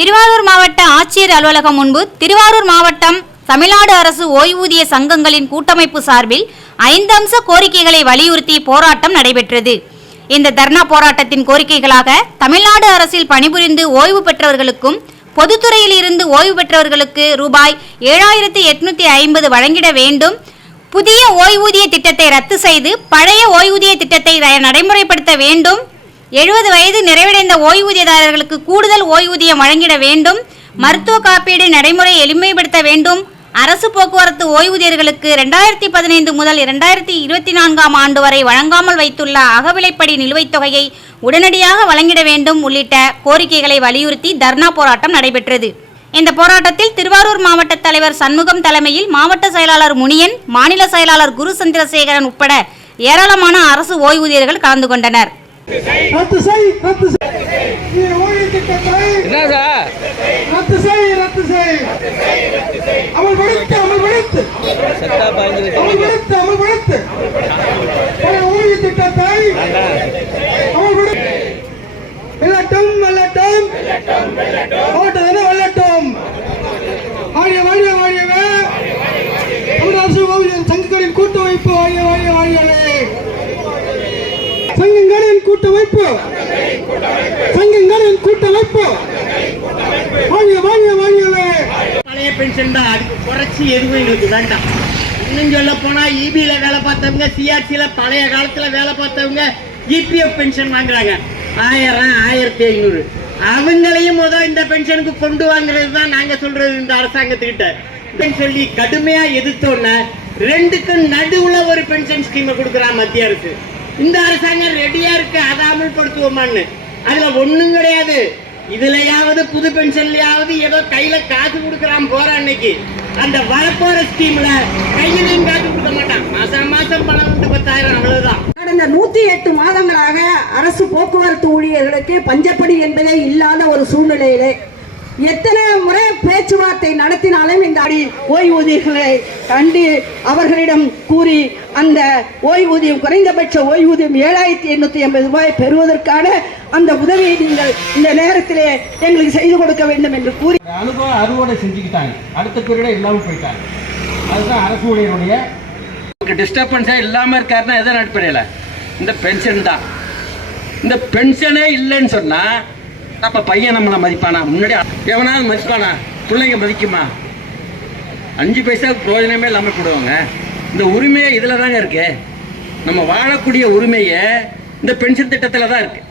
திருவாரூர் மாவட்ட ஆட்சியர் அலுவலகம் முன்பு திருவாரூர் மாவட்டம் தமிழ்நாடு அரசு ஓய்வூதிய சங்கங்களின் கூட்டமைப்பு சார்பில் ஐந்து அம்ச கோரிக்கைகளை வலியுறுத்தி போராட்டம் நடைபெற்றது. இந்த தர்ணா போராட்டத்தின் கோரிக்கைகளாக தமிழ்நாடு அரசில் பணிபுரிந்து ஓய்வு பெற்றவர்களுக்கும் பொதுத்துறையில் இருந்து ஓய்வு பெற்றவர்களுக்கு ரூபாய் ஏழாயிரத்தி எட்நூத்தி ஐம்பது வழங்கிட வேண்டும். புதிய ஓய்வூதிய திட்டத்தை ரத்து செய்து பழைய ஓய்வூதிய திட்டத்தை நடைமுறைப்படுத்த வேண்டும். எழுபது வயது நிறைவடைந்த ஓய்வூதியதாரர்களுக்கு கூடுதல் ஓய்வூதியம் வழங்கிட வேண்டும். மருத்துவ காப்பீடு நடைமுறை எளிமைப்படுத்த வேண்டும். அரசு போக்குவரத்து ஓய்வூதியர்களுக்கு ரெண்டாயிரத்தி பதினைந்து முதல் இரண்டாயிரத்தி இருபத்தி நான்காம் ஆண்டு வரை வழங்காமல் வைத்துள்ள அகவிலைப்படி நிலுவைத் தொகையை உடனடியாக வழங்கிட வேண்டும் உள்ளிட்ட கோரிக்கைகளை வலியுறுத்தி தர்ணா போராட்டம் நடைபெற்றது. இந்த போராட்டத்தில் திருவாரூர் மாவட்ட தலைவர் சண்முகம் தலைமையில் மாவட்ட செயலாளர் முனியன் மாநில செயலாளர் குரு சந்திரசேகரன் உட்பட ஏராளமான அரசு ஓய்வூதியர்கள் கலந்து கொண்டனர். ரத்து செய் ரத்து செய். நீ ஓய்வு திட்டத்தை என்ன சார்? ரத்து செய் ரத்து செய். அமல்படுத்து அமல்படுத்து செத்தா பயந்துரு அமல்படுத்து அமல்படுத்து பழைய ஓய்வு திட்டத்தை அமல்படுத்து வெள்ளட்டும் வெள்ளட்டும். ஓட்டதான வெள்ளட்டும்? வாழிய வாழிய வாழியவே. தமிழ் அரசு ஓய்வு சங்கங்களின் வாழிய வாழிய வாழியவே சங்கங்களின் கூட்டமைப்பு சங்கங்களின் கூட்டமைப்பு வாழிய வாழிய வாழியவே வச்சிருந்தா அதுக்கு குறைச்சி எதுவும் எங்களுக்கு வேண்டாம். இன்னும் சொல்ல போனா இபியில வேலை பார்த்தவங்க சிஆர்சியில பழைய காலத்துல வேலை பார்த்தவங்க இபிஎஃப் பென்ஷன் வாங்குறாங்க. ஆயிரம் ஆயிரத்தி ஐநூறு. அவங்களையும் முதல் இந்த பென்ஷனுக்கு கொண்டு வாங்குறது தான் நாங்க சொல்றது இந்த அரசாங்கத்துக்கிட்ட. சொல்லி கடுமையா எதிர்த்தோன்ன ரெண்டுக்கும் நடுவுல ஒரு பென்ஷன் ஸ்கீமை கொடுக்குறான் மத்திய அரசு. இந்த அரசாங்கம் ரெடியா இருக்கு அதை அமல்படுத்துவோமான்னு. அதுல ஒண்ணும் கிடையாது. இதுலயாவது புது பென்ஷன்லயாவது ஏதோ கையில காசு கொடுக்கறான் போற அன்னைக்கு. அந்த வரப்போற ஸ்கீம்ல கையிலையும் காசு கொடுக்க மாட்டான். மாசம் மாசம் பணம் விட்டு பத்தாயிரம் அவ்வளவுதான். கடந்த நூத்தி எட்டு மாதங்களாக அரசு போக்குவரத்து ஊழியர்களுக்கு பஞ்சப்படி என்பதே இல்லாத ஒரு சூழ்நிலையிலே எத்தனை முறை பேச்சுவார்த்தை நடத்தினாலும் இந்த அடி ஓய்வூதியர்களை கண்டு அவர்களிடம் கூறி அந்த ஓய்வூதியம் குறைந்தபட்ச ஓய்வூதியம் ஏழாயிரத்தி எண்ணூத்தி எண்பது ரூபாய் பெறுவதற்கான அந்த உதவியை நீங்கள் இந்த நேரத்திலே எங்களுக்கு செய்து கொடுக்க வேண்டும் என்று கூறி அனுபவம் அறுவடை செஞ்சுக்கிட்டாங்க. அடுத்த பீரியடே இல்லாமல் போயிட்டாங்க. அதுதான் அரசு ஊழியருடைய டிஸ்டர்பன்ஸே இல்லாமல் இருக்காருன்னா எதன் அடிப்படையில்? இந்த பென்ஷன் தான். இந்த பென்ஷனே இல்லைன்னு சொன்னால் அப்போ பையன் நம்மளை மதிப்பானா? முன்னாடி எவனாவது மதிப்பானா? பிள்ளைங்க மதிக்குமா? அஞ்சு பைசா பிரயோஜனமே இல்லாமல் போடுவாங்க இந்த உரிமையே இதில் தாங்க இருக்கு. நம்ம வாழக்கூடிய உரிமையை இந்த பென்ஷன் திட்டத்தில் தான் இருக்குது